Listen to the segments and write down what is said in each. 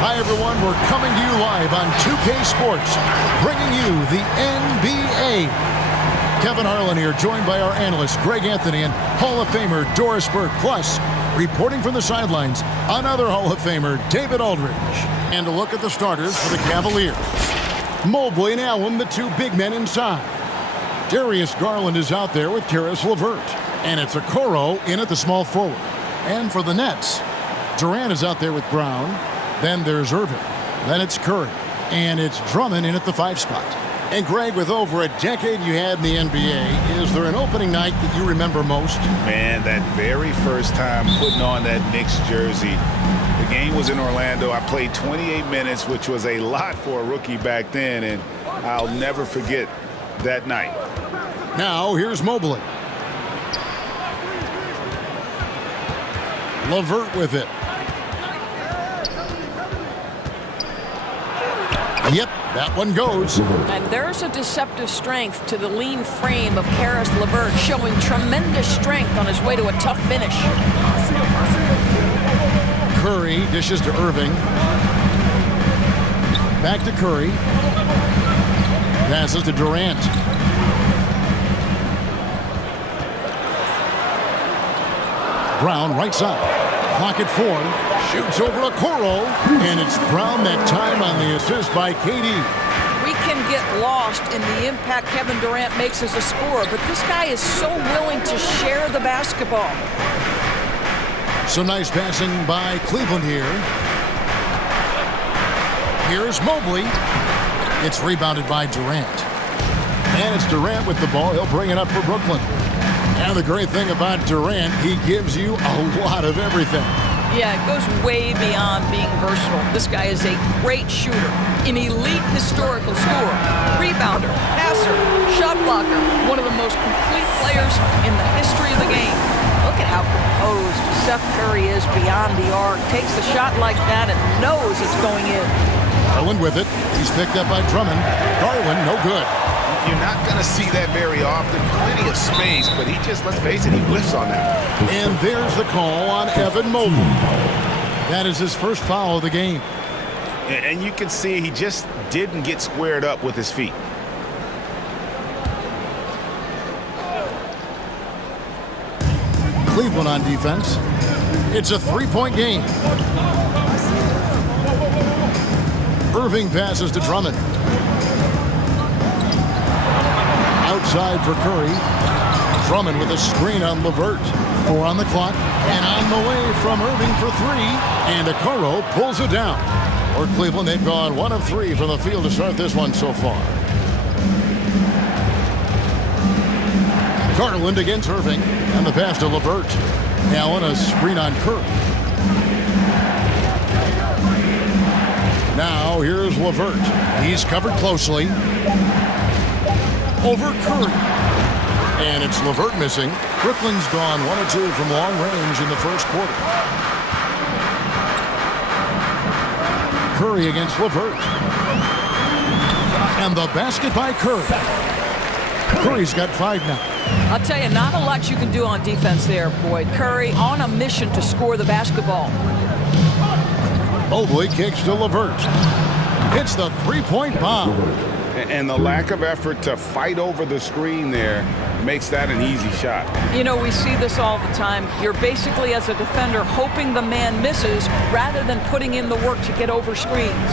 Hi, everyone. We're coming to you live on 2K Sports, bringing you the NBA. Kevin Harlan here, joined by our analysts, Greg Anthony and Hall of Famer Doris Burke. Plus, reporting from the sidelines, another Hall of Famer, David Aldridge. And a look at the starters for the Cavaliers. Mobley and Allen, the two big men inside. Darius Garland is out there with Caris LeVert. And it's Okoro in at the small forward. And for the Nets, Durant is out there with Brown. Then there's Irving. Then it's Curry. And it's Drummond in at the 5 spot. And Greg, with over a decade you had in the NBA, is there an opening night that you remember most? Man, that very first time putting on that Knicks jersey. The game was in Orlando. I played 28 minutes, which was a lot for a rookie back then, and I'll never forget that night. Now, here's Mobley. LeVert with it. Yep, that one goes. And there's a deceptive strength to the lean frame of Caris LeVert, showing tremendous strength on his way to a tough finish. Curry dishes to Irving. Back to Curry. Passes to Durant. Brown right side. Clock at 4. Shoots over Okoro, and it's Brown that time on the assist by KD. We can get lost in the impact Kevin Durant makes as a scorer, but this guy is so willing to share the basketball. Some nice passing by Cleveland here. Here's Mobley. It's rebounded by Durant. And it's Durant with the ball. He'll bring it up for Brooklyn. And the great thing about Durant, he gives you a lot of everything. Yeah, it goes way beyond being versatile. This guy is a great shooter, an elite historical scorer, rebounder, passer, shot blocker, one of the most complete players in the history of the game. Look at how composed Seth Curry is beyond the arc. Takes a shot like that and knows it's going in. Garland with it. He's picked up by Drummond. Garland, no good. You're not going to see that very often. Plenty of space, but he just, let's face it, he whiffs on that. And there's the call on Evan Mobley. That is his first foul of the game. And you can see he just didn't get squared up with his feet. Cleveland on defense. It's a 3-point game. Irving passes to Drummond. Outside for Curry. Drummond with a screen on LeVert. 4 on the clock. And on the way from Irving for 3. And Okoro pulls it down. For Cleveland, they've gone 1 of 3 from the field to start this one so far. Garland against Irving. And the pass to LeVert. Allen, a screen on Curry. Now here's LeVert. He's covered closely. Over Curry. And it's LeVert missing. Brooklyn's gone 1 of 2 from long range in the first quarter. Curry against LeVert. And the basket by Curry. Curry's got 5 now. I'll tell you, not a lot you can do on defense there, Boyd. Curry on a mission to score the basketball. Mobley kicks to LeVert. Hits the 3-point bomb. And the lack of effort to fight over the screen there makes that an easy shot. You know, we see this all the time. You're basically, as a defender, hoping the man misses rather than putting in the work to get over screens.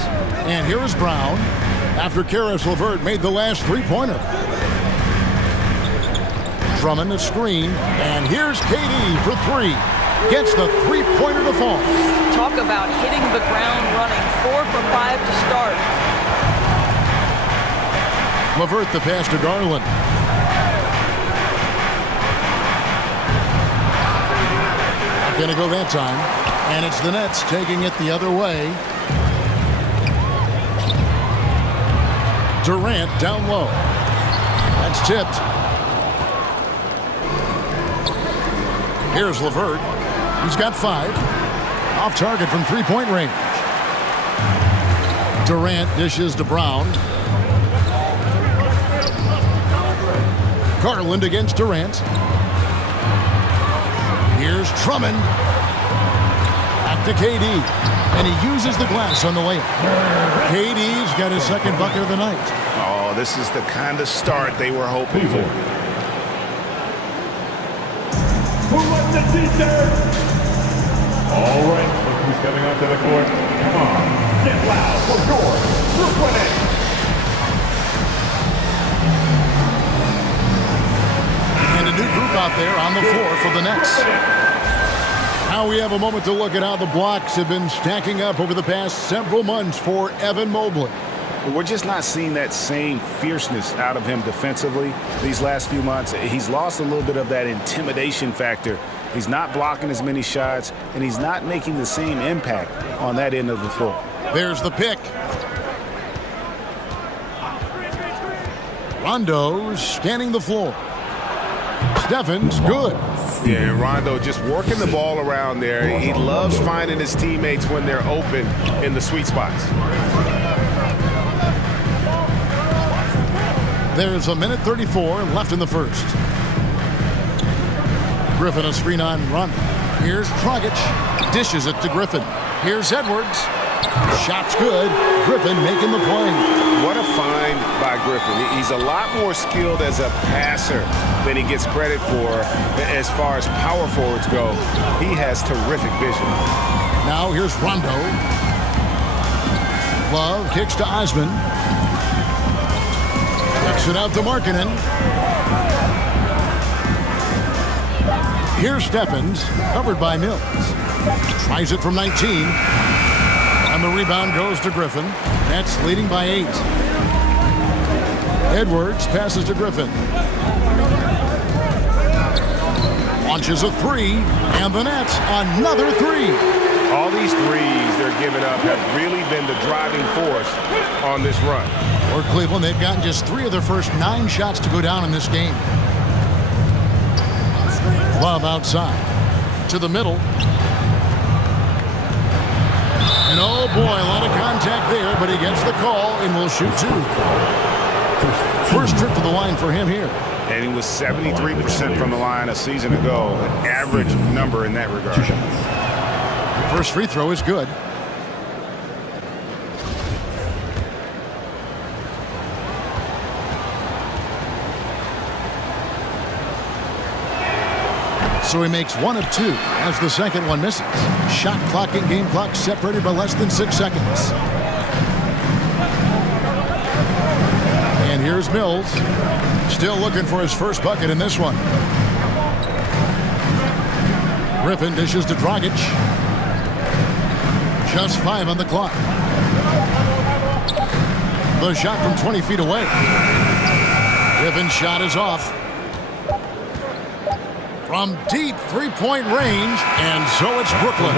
And here is Brown after Caris LeVert made the last 3-pointer. Drummond a screen, and here's KD for 3. Gets the 3-pointer to fall. Talk about hitting the ground running. 4 for 5 to start. LeVert the pass to Garland. Not going to go that time. And it's the Nets taking it the other way. Durant down low. That's tipped. Here's LeVert. He's got 5. Off target from 3-point range. Durant dishes to Brown. Garland against Durant. Here's Drummond. At to KD, and he uses the glass on the layup. KD's got his second bucket of the night. Oh, this is the kind of start they were hoping for. Who wants a t-shirt? All right, look who's coming onto the court. Come on, get loud for your Brooklyn. And a new group out there on the floor for the Nets. Now we have a moment to look at how the blocks have been stacking up over the past several months for Evan Mobley. We're just not seeing that same fierceness out of him defensively these last few months. He's lost a little bit of that intimidation factor. He's not blocking as many shots, and he's not making the same impact on that end of the floor. There's the pick. Rondo's scanning the floor. Stephens, good. Yeah, and Rondo just working the ball around there. He loves finding his teammates when they're open in the sweet spots. There's a minute 34 left in the first. Griffin a screen on Rondo. Here's Dragic. Dishes it to Griffin. Here's Edwards. Shot's good. Griffin making the play. What a find by Griffin. He's a lot more skilled as a passer than he gets credit for as far as power forwards go. He has terrific vision. Now here's Rondo. Love kicks to Osman. Kicks it out to Markkanen. Here's Stephens, covered by Mills. Tries it from 19. And the rebound goes to Griffin. Nets leading by 8. Edwards passes to Griffin. Launches a 3, and the Nets another 3. All these threes they're giving up have really been the driving force on this run. For Cleveland, they've gotten just 3 of their first 9 shots to go down in this game. Love outside. To the middle. And oh boy, a lot of contact there, but he gets the call and will shoot 2. First trip to the line for him here. And he was 73% from the line a season ago, an average number in that regard. First free throw is good. So he makes 1 of 2 as the second one misses. Shot clock and game clock separated by less than 6 seconds. And here's Mills. Still looking for his first bucket in this one. Griffin dishes to Dragic. Just 5 on the clock. The shot from 20 feet away. Griffin's shot is off. From deep three-point range, and so it's Brooklyn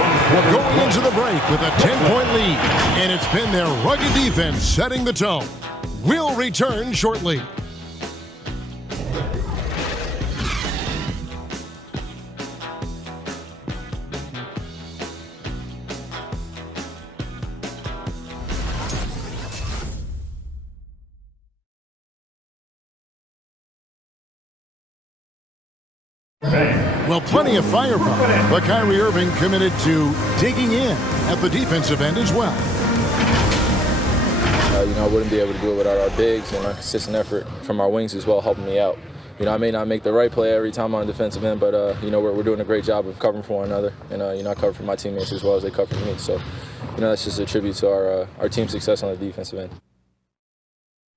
going into the break with a 10-point lead. And it's been their rugged defense setting the tone. We'll return shortly. Well, plenty of firepower, but Kyrie Irving committed to digging in at the defensive end as well. I wouldn't be able to do it without our bigs and our consistent effort from our wings as well, helping me out. I may not make the right play every time on the defensive end, but we're doing a great job of covering for one another, and I cover for my teammates as well as they cover for me. So, that's just a tribute to our team's success on the defensive end.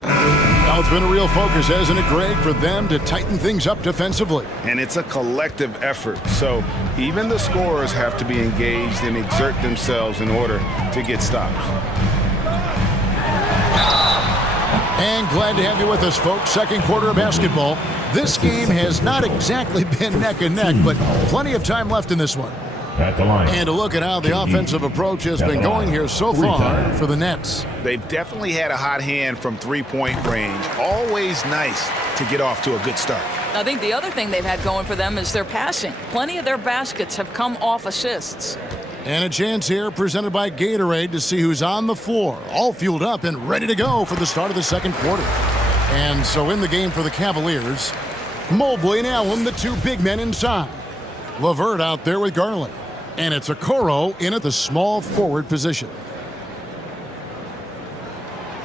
Now it's been a real focus, hasn't it, Greg, for them to tighten things up defensively. And it's a collective effort. So even the scorers have to be engaged and exert themselves in order to get stops. And glad to have you with us, folks. Second quarter of basketball. This game has not exactly been neck and neck, but plenty of time left in this one. At the line. And to look at how the offensive approach has been going here so far for the Nets. They've definitely had a hot hand from three-point range. Always nice to get off to a good start. I think the other thing they've had going for them is their passing. Plenty of their baskets have come off assists. And a chance here presented by Gatorade to see who's on the floor, all fueled up and ready to go for the start of the second quarter. And so in the game for the Cavaliers, Mobley and Allen, the 2 big men inside. LeVert out there with Garland. And it's Okoro in at the small forward position.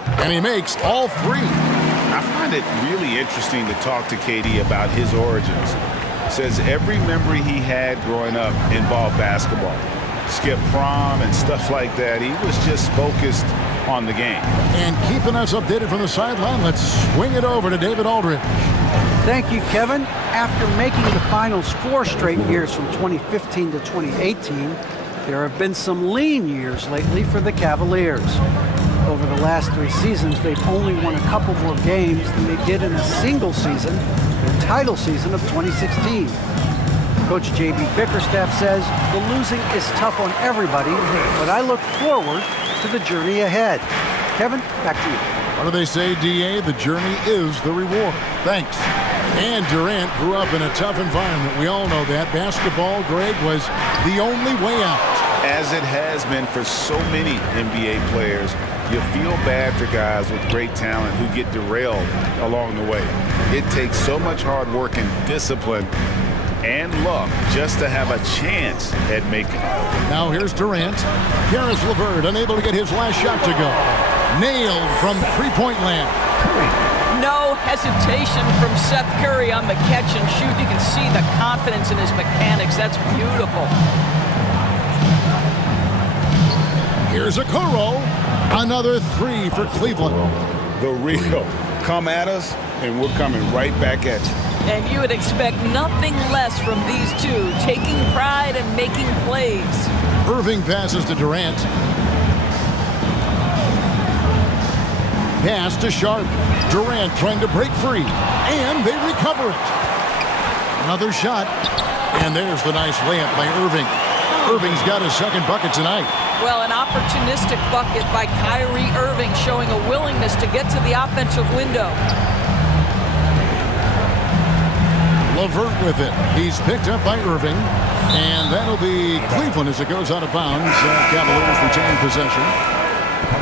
And he makes all three. I find it really interesting to talk to KD about his origins. Says every memory he had growing up involved basketball. Skip prom and stuff like that. He was just focused on the game. And keeping us updated from the sideline, let's swing it over to David Aldridge. Thank you, Kevin. After making the finals 4 straight years from 2015 to 2018, there have been some lean years lately for the Cavaliers. Over the last 3 seasons, they've only won a couple more games than they did in a single season, their title season of 2016. Coach J.B. Bickerstaff says the losing is tough on everybody, but I look forward to the journey ahead. Kevin, back to you. What do they say, D.A.? The journey is the reward. Thanks. And Durant grew up in a tough environment. We all know that. Basketball, Greg, was the only way out. As it has been for so many NBA players, you feel bad for guys with great talent who get derailed along the way. It takes so much hard work and discipline and luck just to have a chance at making it. Now here's Durant. Karis LeVert unable to get his last shot to go. Nailed from three-point land. No hesitation from Seth Curry on the catch and shoot. You can see the confidence in his mechanics. That's beautiful. Here's Okoro. Another 3 for Cleveland. The real. Come at us, and we're coming right back at you. And you would expect nothing less from these two, taking pride and making plays. Irving passes to Durant. Pass to Sharp. Durant trying to break free. And they recover it. Another shot. And there's the nice layup by Irving. Irving's got his second bucket tonight. Well, an opportunistic bucket by Kyrie Irving, showing a willingness to get to the offensive window. LeVert with it. He's picked up by Irving. And that'll be Cleveland as it goes out of bounds. Cavaliers retain possession.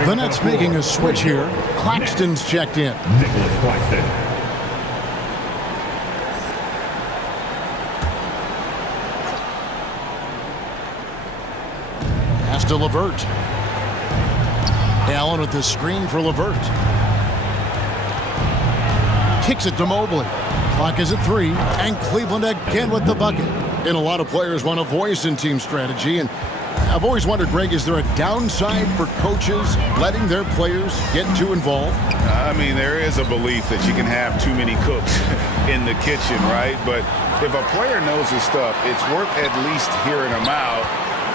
The Nets making a switch here. Claxton's checked in. Nicholas Claxton. Pass to LeVert. Allen with the screen for LeVert. Kicks it to Mobley. Clock is at 3, and Cleveland again with the bucket. And a lot of players want a voice in team strategy, and I've always wondered, Greg, is there a downside for coaches letting their players get too involved? I mean, there is a belief that you can have too many cooks in the kitchen, right? But if a player knows his stuff, it's worth at least hearing them out,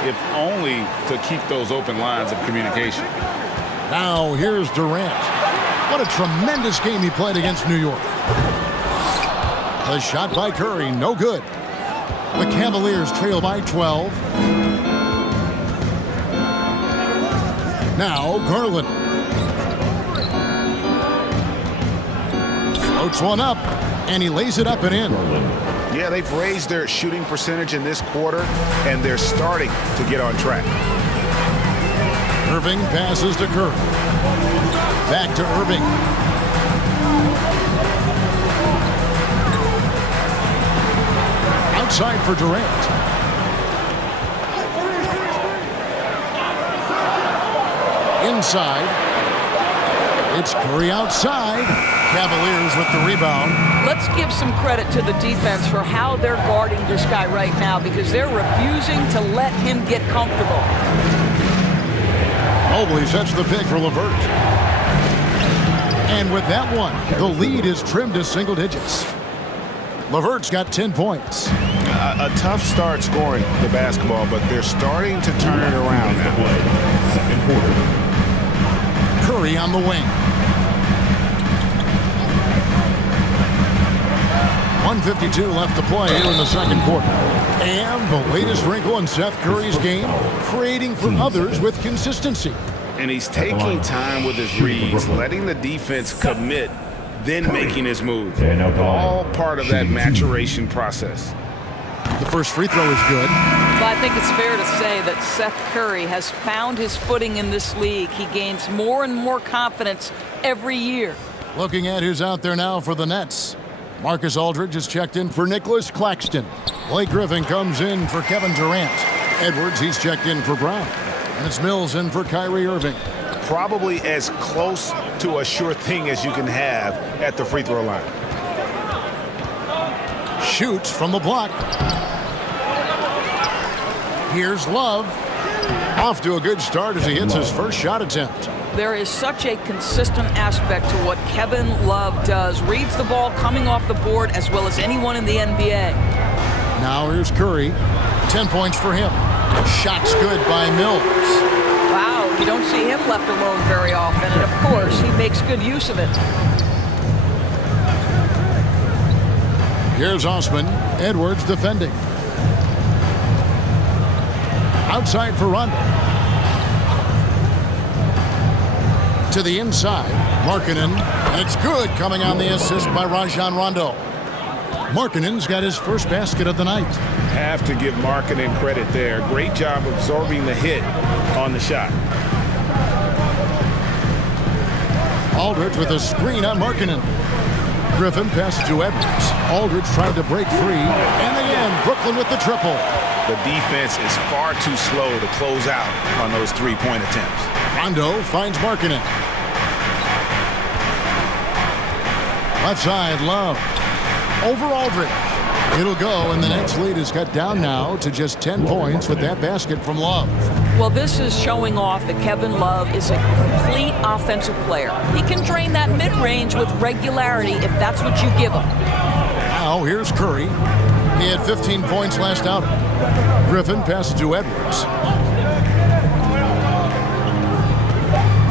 if only to keep those open lines of communication. Now here's Durant. What a tremendous game he played against New York. The shot by Curry, no good. The Cavaliers trail by 12. Now Garland. Floats one up, and he lays it up and in. Yeah, they've raised their shooting percentage in this quarter, and they're starting to get on track. Irving passes to Curry. Back to Irving. Outside for Durant. Inside. It's Curry outside. Cavaliers with the rebound. Let's give some credit to the defense for how they're guarding this guy right now, because they're refusing to let him get comfortable. Mobley sets the pick for LeVert. And with that one, the lead is trimmed to single digits. LeVert's got 10 points. A tough start scoring the basketball, but they're starting to turn it around now. Second quarter. Curry on the wing. 1:52 left to play here in the second quarter. And the latest wrinkle in Seth Curry's game, creating for others with consistency. And he's taking time with his reads, letting the defense commit, then making his move. All part of that maturation process. The first free throw is good. But I think it's fair to say that Seth Curry has found his footing in this league. He gains more and more confidence every year. Looking at who's out there now for the Nets. Marcus Aldridge has checked in for Nicholas Claxton. Blake Griffin comes in for Kevin Durant. Edwards, he's checked in for Brown. And it's Mills in for Kyrie Irving. Probably as close to a sure thing as you can have at the free throw line. Shoots from the block. Here's Love. Off to a good start as he hits his first shot attempt. There is such a consistent aspect to what Kevin Love does. Reads the ball coming off the board as well as anyone in the NBA. Now here's Curry. 10 points for him. Shot's good by Mills. Wow, you don't see him left alone very often, and of course, he makes good use of it. Here's Osman. Edwards defending. Outside for Rondo. To the inside. Markkanen. And it's good coming on the assist by Rajon Rondo. Markkanen's got his first basket of the night. Have to give Markkanen credit there. Great job absorbing the hit on the shot. Aldridge with a screen on Markkanen. Griffin passes to Edwards. Aldridge tried to break free. And again, Brooklyn with the triple. The defense is far too slow to close out on those three-point attempts. Rondo finds Markkanen. Left side, Love. Over Aldridge. It'll go, and the Nets lead is cut down now to just 10 points with that basket from Love. Well, this is showing off that Kevin Love is a complete offensive player. He can drain that mid-range with regularity if that's what you give him. Now here's Curry. He had 15 points last outing. Griffin passes to Edwards.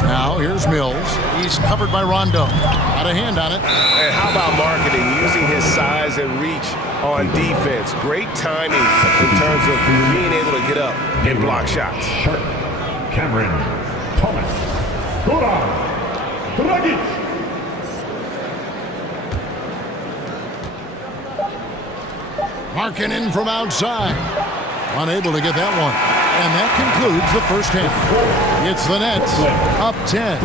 Now here's Mills. He's covered by Rondo. Got a hand on it. And how about Markkanen using his size and reach on defense? Great timing in terms of being able to get up and block shots. Sharp, Cameron, Thomas, Goran, Dragic. Markkanen from outside. Unable to get that one. And that concludes the first half. It's the Nets up 10.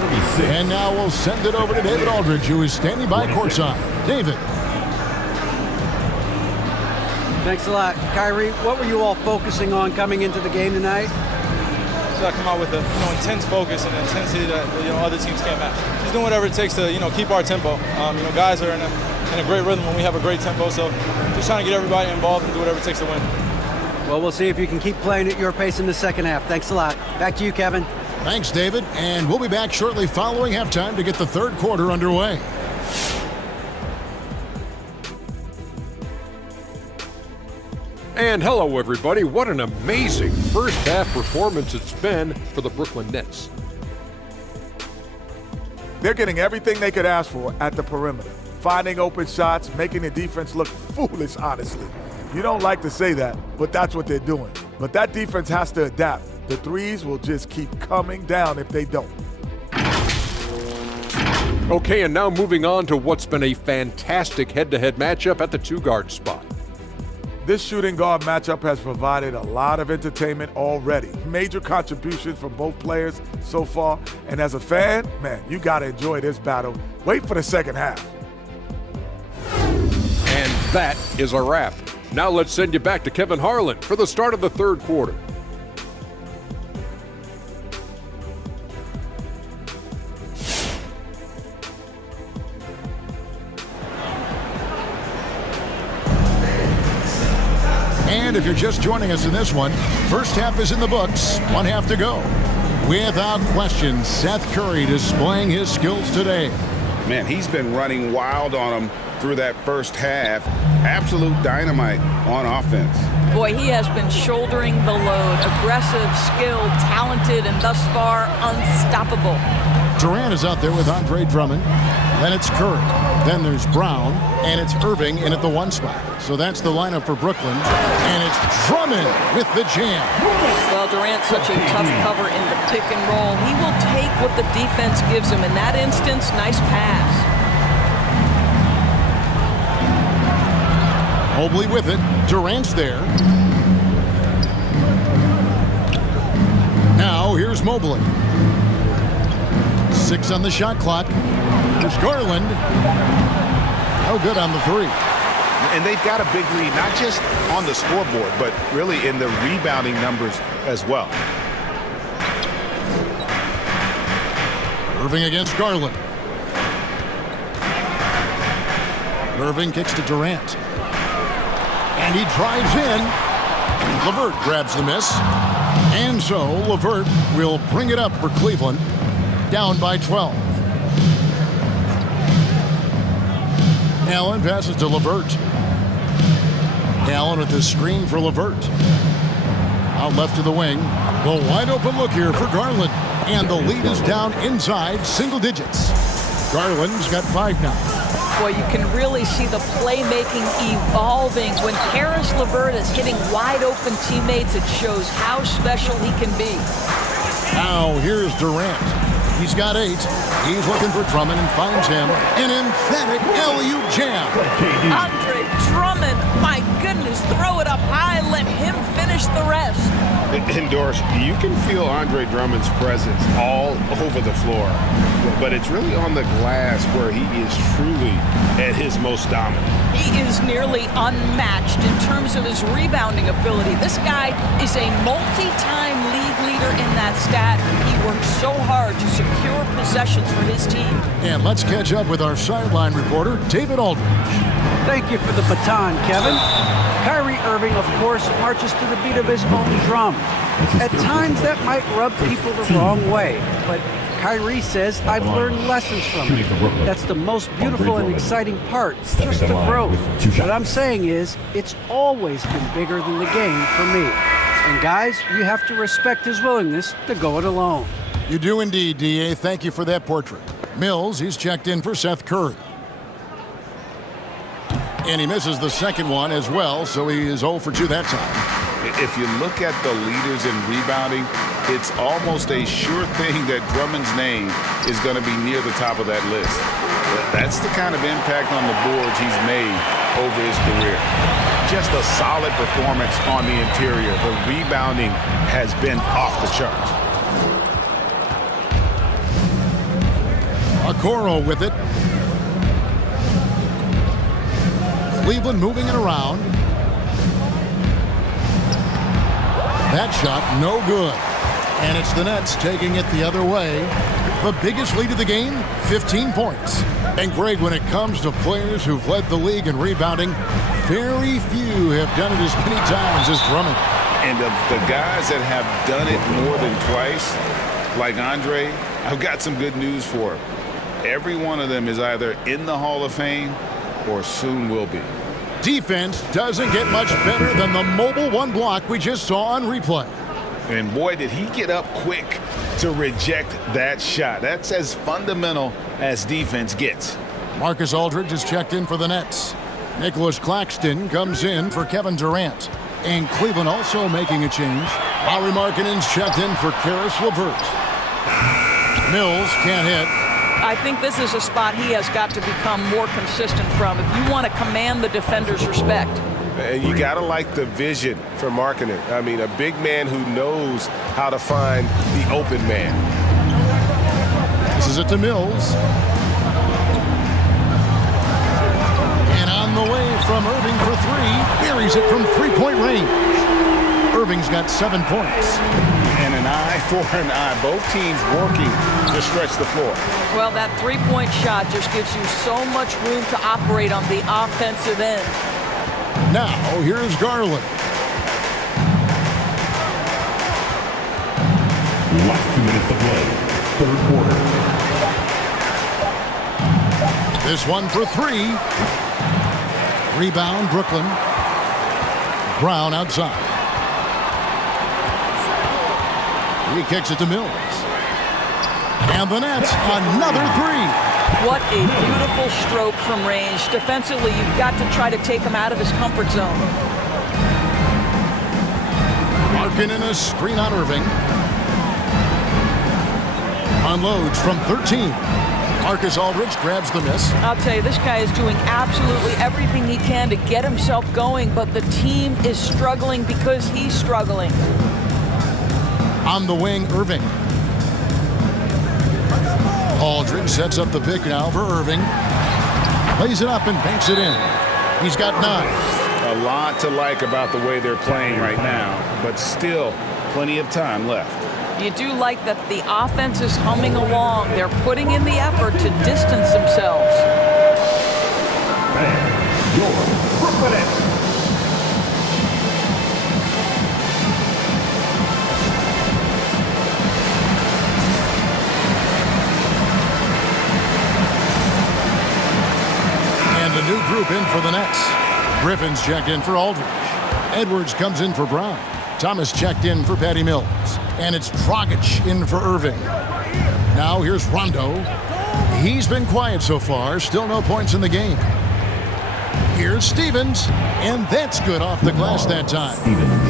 And now we'll send it over to David Aldridge, who is standing by courtside. David. Thanks a lot. Kyrie, what were you all focusing on coming into the game tonight? So I come out with a intense focus and intensity that other teams can't match. Just doing whatever it takes to keep our tempo. Guys are in a great rhythm when we have a great tempo. So just trying to get everybody involved and do whatever it takes to win. Well, we'll see if you can keep playing at your pace in the second half. Thanks a lot. Back to you, Kevin. Thanks, David. And we'll be back shortly following halftime to get the third quarter underway. And hello, everybody. What an amazing first half performance it's been for the Brooklyn Nets. They're getting everything they could ask for at the perimeter. Finding open shots, making the defense look foolish, honestly. You don't like to say that, but that's what they're doing. But that defense has to adapt. The threes will just keep coming down if they don't. Okay, and now moving on to what's been a fantastic head-to-head matchup at the two-guard spot. This shooting guard matchup has provided a lot of entertainment already. Major contributions from both players so far. And as a fan, man, you got to enjoy this battle. Wait for the second half. And that is a wrap. Now let's send you back to Kevin Harlan for the start of the third quarter. And if you're just joining us in this one, first half is in the books, one half to go. Without question, Seth Curry displaying his skills today. Man, he's been running wild on them through that first half. Absolute dynamite on offense. Boy, he has been shouldering the load. Aggressive, skilled, talented, and thus far, unstoppable. Durant is out there with Andre Drummond. Then it's Curry. Then there's Brown. And it's Irving in at the one spot. So that's the lineup for Brooklyn. And it's Drummond with the jam. Well, Durant's such a tough cover in the pick and roll. He will take what the defense gives him. In that instance, nice pass. Mobley with it. Durant's there. Now here's Mobley. 6 on the shot clock. There's Garland. No good on the three. And they've got a big lead, not just on the scoreboard, but really in the rebounding numbers as well. Irving against Garland. Irving kicks to Durant. And he drives in. LeVert grabs the miss. And so LeVert will bring it up for Cleveland, down by 12. Allen passes to LeVert. Allen with the screen for LeVert. Out left to the wing. The wide open look here for Garland. And the lead is down inside single digits. Garland's got 5 now. Boy, you can really see the playmaking evolving. When Karis LeVert is hitting wide open teammates, it shows how special he can be. Now here's Durant. He's got 8. He's looking for Drummond and finds him. An emphatic alley-oop jam. Andre Drummond, my goodness, throw it up high, let him finish the rest. And Doris, you can feel Andre Drummond's presence all over the floor, but it's really on the glass where he is truly at his most dominant. He is nearly unmatched in terms of his rebounding ability. This guy is a multi-time league leader in that stat. He works so hard to secure possessions for his team. And let's catch up with our sideline reporter, David Aldridge. Thank you for the baton, Kevin. Kyrie Irving, of course, marches to the beat of his own drum. At times, that might rub people the wrong way, but Kyrie says, I've learned lessons from it. That's the most beautiful and exciting part, just the growth. What I'm saying is, it's always been bigger than the game for me. And guys, you have to respect his willingness to go it alone. You do indeed, D.A. Thank you for that portrait. Mills, he's checked in for Seth Curry. And he misses the second one as well, so he is 0 for 2 that time. If you look at the leaders in rebounding, it's almost a sure thing that Drummond's name is going to be near the top of that list. That's the kind of impact on the boards he's made over his career. Just a solid performance on the interior. The rebounding has been off the charts. Okoro with it. Cleveland moving it around. That shot, no good. And it's the Nets taking it the other way. The biggest lead of the game, 15 points. And Greg, when it comes to players who've led the league in rebounding, very few have done it as many times as Drummond. And of the guys that have done it more than twice, like Andre, I've got some good news for him. Every one of them is either in the Hall of Fame or soon will be. Defense doesn't get much better than the mobile one block we just saw on replay. And boy, did he get up quick to reject that shot. That's as fundamental as defense gets. Marcus Aldridge is checked in for the Nets. Nicholas Claxton comes in for Kevin Durant. And Cleveland also making a change. Lauri Markkanen's checked in for Karis LeVert. Mills can't hit. I think this is a spot he has got to become more consistent from if you want to command the defender's respect. And you got to like the vision for Markkanen. I mean, a big man who knows how to find the open man. This is it to Mills. And on the way from Irving for 3. Buries it from three-point range. Irving's got 7 points. And an eye for an eye. Both teams working to stretch the floor. Well, that three-point shot just gives you so much room to operate on the offensive end. Now, here's Garland. Last 2 minutes to play. Third quarter. This one for 3. Rebound, Brooklyn. Brown outside. He kicks it to Mills. And the Nets, another 3. What a beautiful stroke from range. Defensively, you've got to try to take him out of his comfort zone. Markkanen a screen on Irving. Unloads from 13. Marcus Aldridge grabs the miss. I'll tell you, this guy is doing absolutely everything he can to get himself going, but the team is struggling because he's struggling. On the wing, Irving. Aldridge sets up the pick now for Irving. Plays it up and banks it in. He's got 9. A lot to like about the way they're playing right now, but still plenty of time left. You do like that the offense is humming along. They're putting in the effort to distance themselves. And your Brooklyn Nets. And a new group in for the Nets. Griffin's checked in for Aldridge. Edwards comes in for Brown. Thomas checked in for Patty Mills. And it's Dragic in for Irving. Now here's Rondo. He's been quiet so far. Still no points in the game. Here's Stevens. And that's good off the glass that time.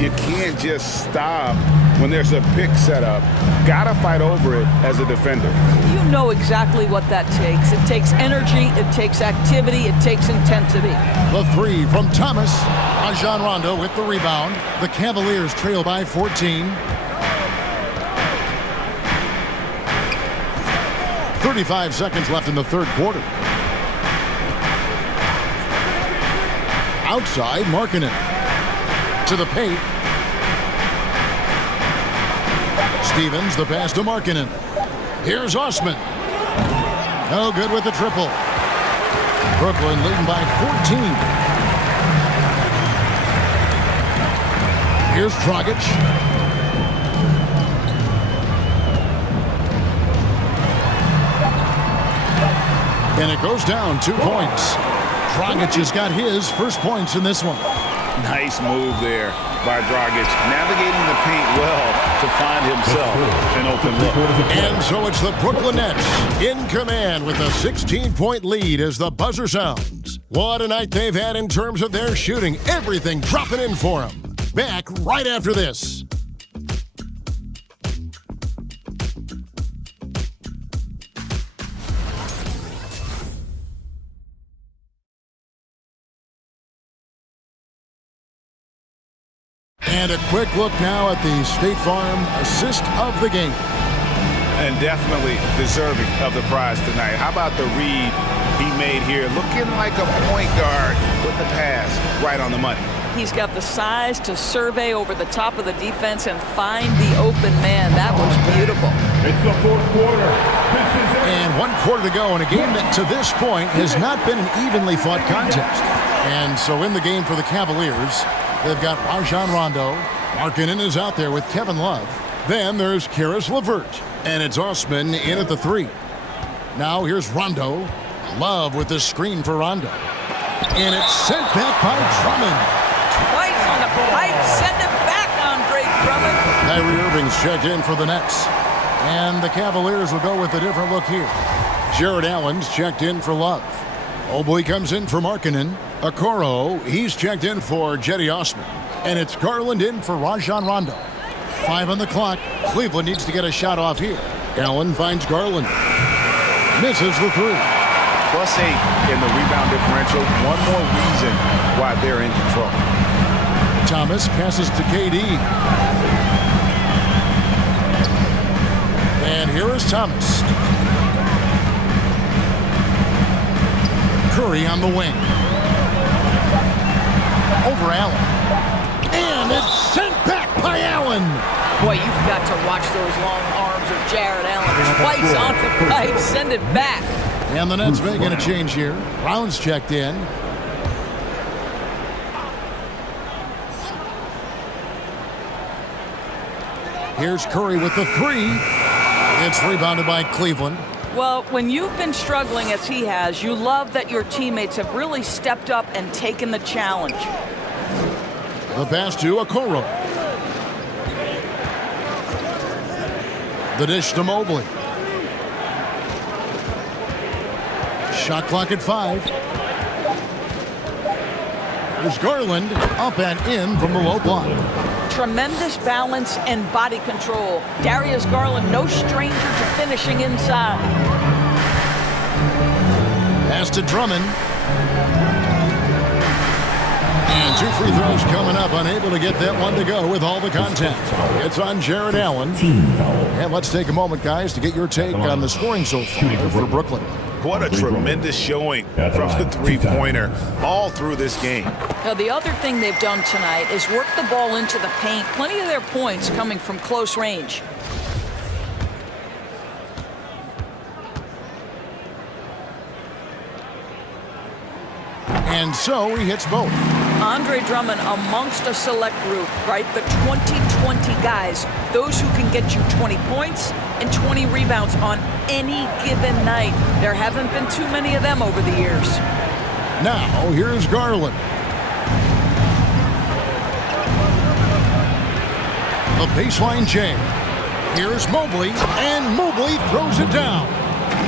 You can't just stop when there's a pick set up. Gotta fight over it as a defender. You know exactly what that takes. It takes energy, it takes activity, it takes intensity. The 3 from Thomas. Rajon Rondo with the rebound. The Cavaliers trail by 14. 35 seconds left in the third quarter. Outside, Markkanen. To the paint. Stevens, the pass to Markkanen. Here's Osman. No good with the triple. Brooklyn leading by 14. Here's Dragic. And it goes down 2 points. Dragic has got his first points in this one. Nice move there by Dragic, navigating the paint well to find himself an open look. And so it's the Brooklyn Nets in command with a 16-point lead as the buzzer sounds. What a night they've had in terms of their shooting. Everything dropping in for them. Back right after this. And a quick look now at the State Farm assist of the game. And definitely deserving of the prize tonight. How about the read he made here? Looking like a point guard with the pass right on the money. He's got the size to survey over the top of the defense and find the open man. That was beautiful. It's the fourth quarter. This is it. And 1 quarter to go in a game that to this point has not been an evenly fought contest. And so in the game for the Cavaliers, they've got Rajon Rondo. Markkanen is out there with Kevin Love. Then there's Karis LeVert. And it's Osman in at the 3. Now here's Rondo. Love with the screen for Rondo. And it's sent back by Drummond. Twice on the pipe, send it back, Andre Drummond. Kyrie Irving's checked in for the Nets. And the Cavaliers will go with a different look here. Jared Allen's checked in for Love. Mobley comes in for Markkanen. Okoro, he's checked in for Jetty Osman. And it's Garland in for Rajon Rondo. 5 on the clock. Cleveland needs to get a shot off here. Allen finds Garland. Misses the 3. +8 in the rebound differential. One more reason why they're in control. Thomas passes to KD. And here is Thomas. Curry on the wing. Over Allen. And it's sent back by Allen. Boy, you've got to watch those long arms of Jared Allen. Twice on the pipe, send it back. And the Nets making a change here. Brown's checked in. Here's Curry with the 3. It's rebounded by Cleveland. Well, when you've been struggling as he has, you love that your teammates have really stepped up and taken the challenge. The pass to Okoro. The dish to Mobley. Shot clock at 5. There's Garland up and in from the low block. Tremendous balance and body control. Darius Garland, no stranger to finishing inside. Pass to Drummond. And 2 free throws coming up. Unable to get that one to go with all the contact. It's on Jared Allen. And let's take a moment, guys, to get your take on the scoring so far for Brooklyn. What a tremendous showing from the three-pointer all through this game. Now, the other thing they've done tonight is work the ball into the paint. Plenty of their points coming from close range. And so he hits both. Andre Drummond amongst a select group, right? The 20-20 guys, those who can get you 20 points and 20 rebounds on any given night. There haven't been too many of them over the years. Now, here's Garland. The baseline jam. Here's Mobley, and Mobley throws it down.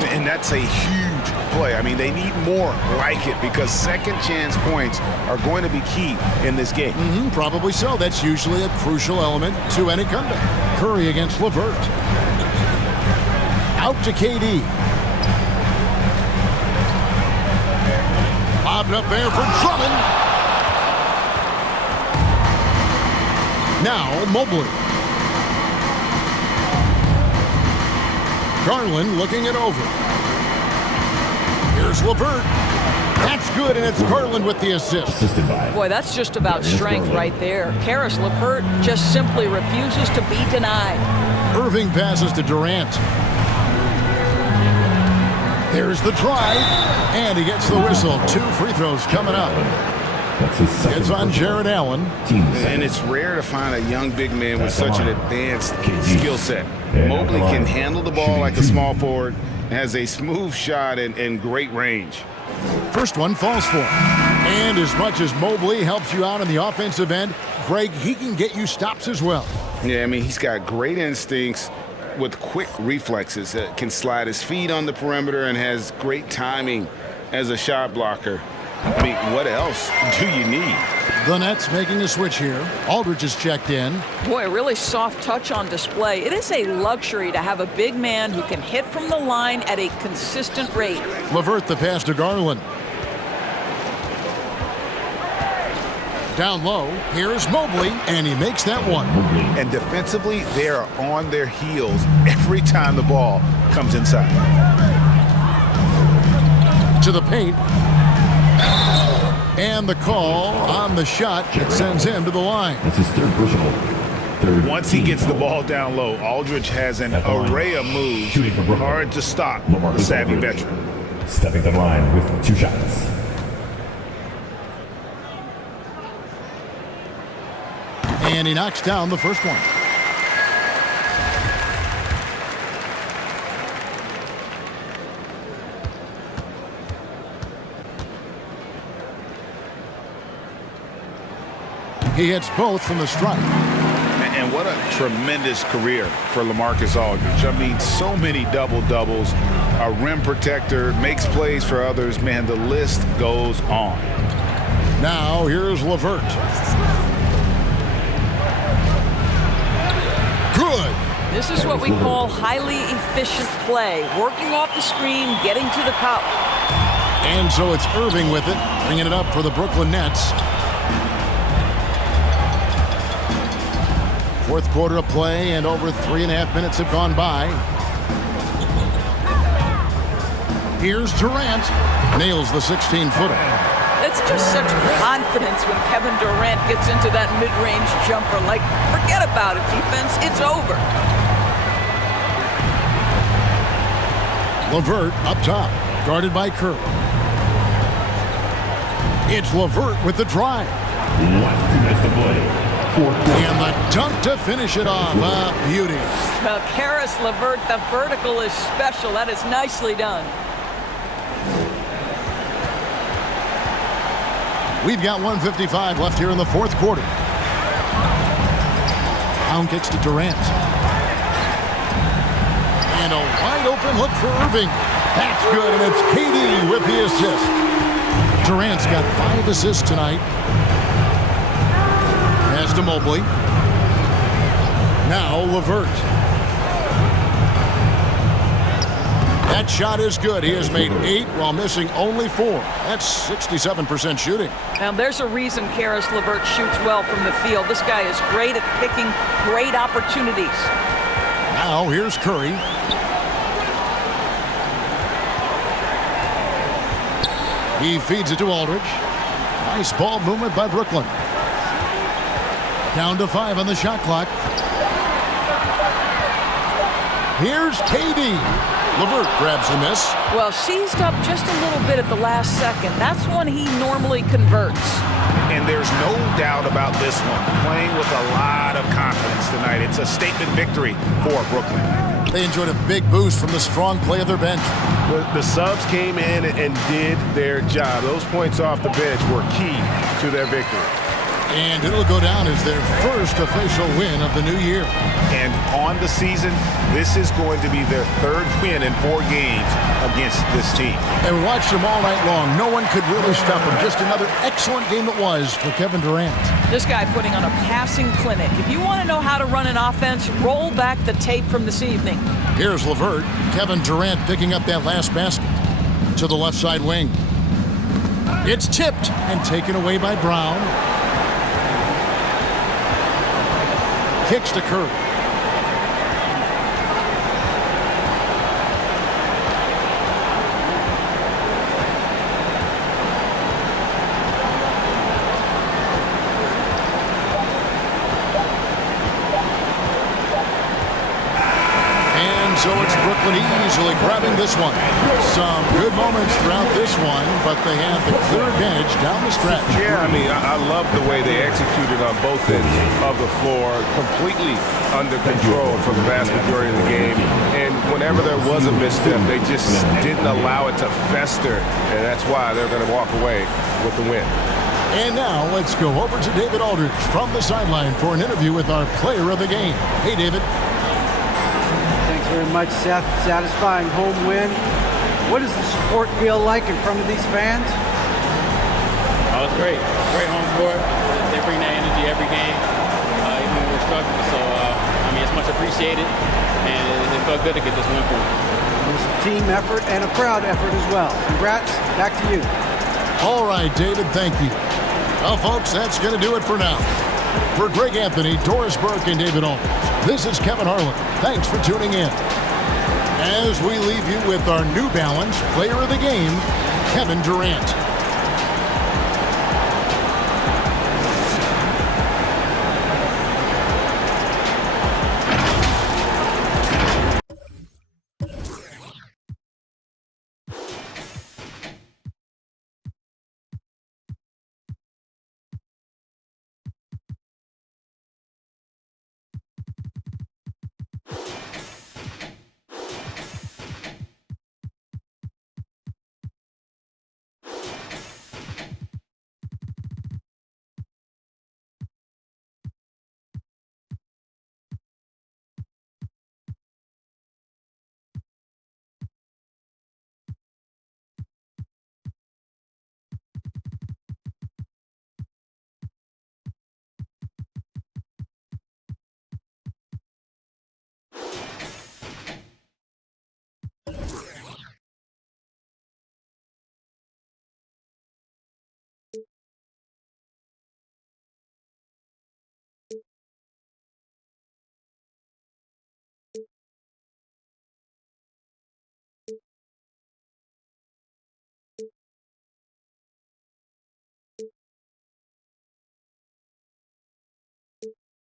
And that's a huge play. I mean, they need more like it because second chance points are going to be key in this game. Probably so. That's usually a crucial element to any comeback. Curry against LeVert. Out to KD. Lobbed up there for Drummond. Now Mobley. Garland looking it over. Here's LeVert. That's good, and it's Garland with the assist. Boy, that's just about strength right there. Karis LeVert just simply refuses to be denied. Irving passes to Durant. There's the drive, and he gets the whistle. 2 free throws coming up. It's on Jared Allen. And it's rare to find a young big man with such an advanced skill set. Mobley can handle the ball like a small forward, has a smooth shot and great range. First one falls for him. And as much as Mobley helps you out on the offensive end, Greg, he can get you stops as well. Yeah, I mean, he's got great instincts with quick reflexes. Can slide his feet on the perimeter and has great timing as a shot blocker. I mean, what else do you need? The Nets making a switch here. Aldridge is checked in. Boy, a really soft touch on display. It is a luxury to have a big man who can hit from the line at a consistent rate. LeVert the pass to Garland. Down low, here's Mobley, and he makes that one. And defensively, they are on their heels every time the ball comes inside. To the paint. And the call on the shot that sends him to the line. That's his third personal. Once he gets the ball down low, Aldridge has an array of moves. Hard to stop the savvy veteran. Stepping to the line with 2 shots. And he knocks down the first one. He hits both from the stripe. And what a tremendous career for LaMarcus Aldridge. I mean, so many double-doubles, a rim protector, makes plays for others. Man, the list goes on. Now here's LeVert. Good. This is what we call highly efficient play. Working off the screen, getting to the cup. And so it's Irving with it, bringing it up for the Brooklyn Nets. Fourth quarter of play, and over 3.5 minutes have gone by. Here's Durant. Nails the 16-footer. It's just such confidence when Kevin Durant gets into that mid-range jumper. Like, forget about it, defense. It's over. LeVert up top, guarded by Curry. It's LeVert with the drive. Last 2 minutes to play. And the dunk to finish it off. Beauty. Well, Karis LeVert, the vertical is special. That is nicely done. We've got 1:55 left here in the fourth quarter. Brown kicks to Durant. And a wide open look for Irving. That's good, and it's KD with the assist. Durant's got 5 assists tonight. Pass to Mobley. Now LeVert. That shot is good. He has made 8 while missing only 4. That's 67% shooting. Now there's a reason Karis LeVert shoots well from the field. This guy is great at picking great opportunities. Now here's Curry. He feeds it to Aldridge. Nice ball movement by Brooklyn. Down to 5 on the shot clock. Here's KD. LeVert grabs the miss. Well, seized up just a little bit at the last second. That's when he normally converts. And there's no doubt about this one. Playing with a lot of confidence tonight. It's a statement victory for Brooklyn. They enjoyed a big boost from the strong play of their bench. The subs came in and did their job. Those points off the bench were key to their victory. And it'll go down as their first official win of the new year. And on the season, this is going to be their third win in 4 games against this team. And we watched them all night long. No one could really stop them. Just another excellent game it was for Kevin Durant. This guy putting on a passing clinic. If you want to know how to run an offense, roll back the tape from this evening. Here's LeVert. Kevin Durant picking up that last basket to the left side wing. It's tipped and taken away by Brown. Kicks to Curry. And so it's Brooklyn easily grabbing this one. Some good moments throughout this one, but they have the clear advantage down the stretch. Yeah, I mean, I love the way they executed on both ends of the floor, completely under control for the vast majority of the game. And whenever there was a misstep, they just didn't allow it to fester, and that's why they're going to walk away with the win. And now let's go over to David Aldridge from the sideline for an interview with our player of the game. Hey, David. Thanks very much, Seth. Satisfying home win. What does the support feel like in front of these fans? Oh, it's great. Great home court. They bring that energy every game, even when we're struggling. So, I mean, it's much appreciated, and it felt good to get this win for them. It was a team effort and a crowd effort as well. Congrats. Back to you. All right, David, thank you. Well, folks, that's going to do it for now. For Greg Anthony, Doris Burke, and David Aldridge, this is Kevin Harlan. Thanks for tuning in. As we leave you with our New Balance player of the game, Kevin Durant.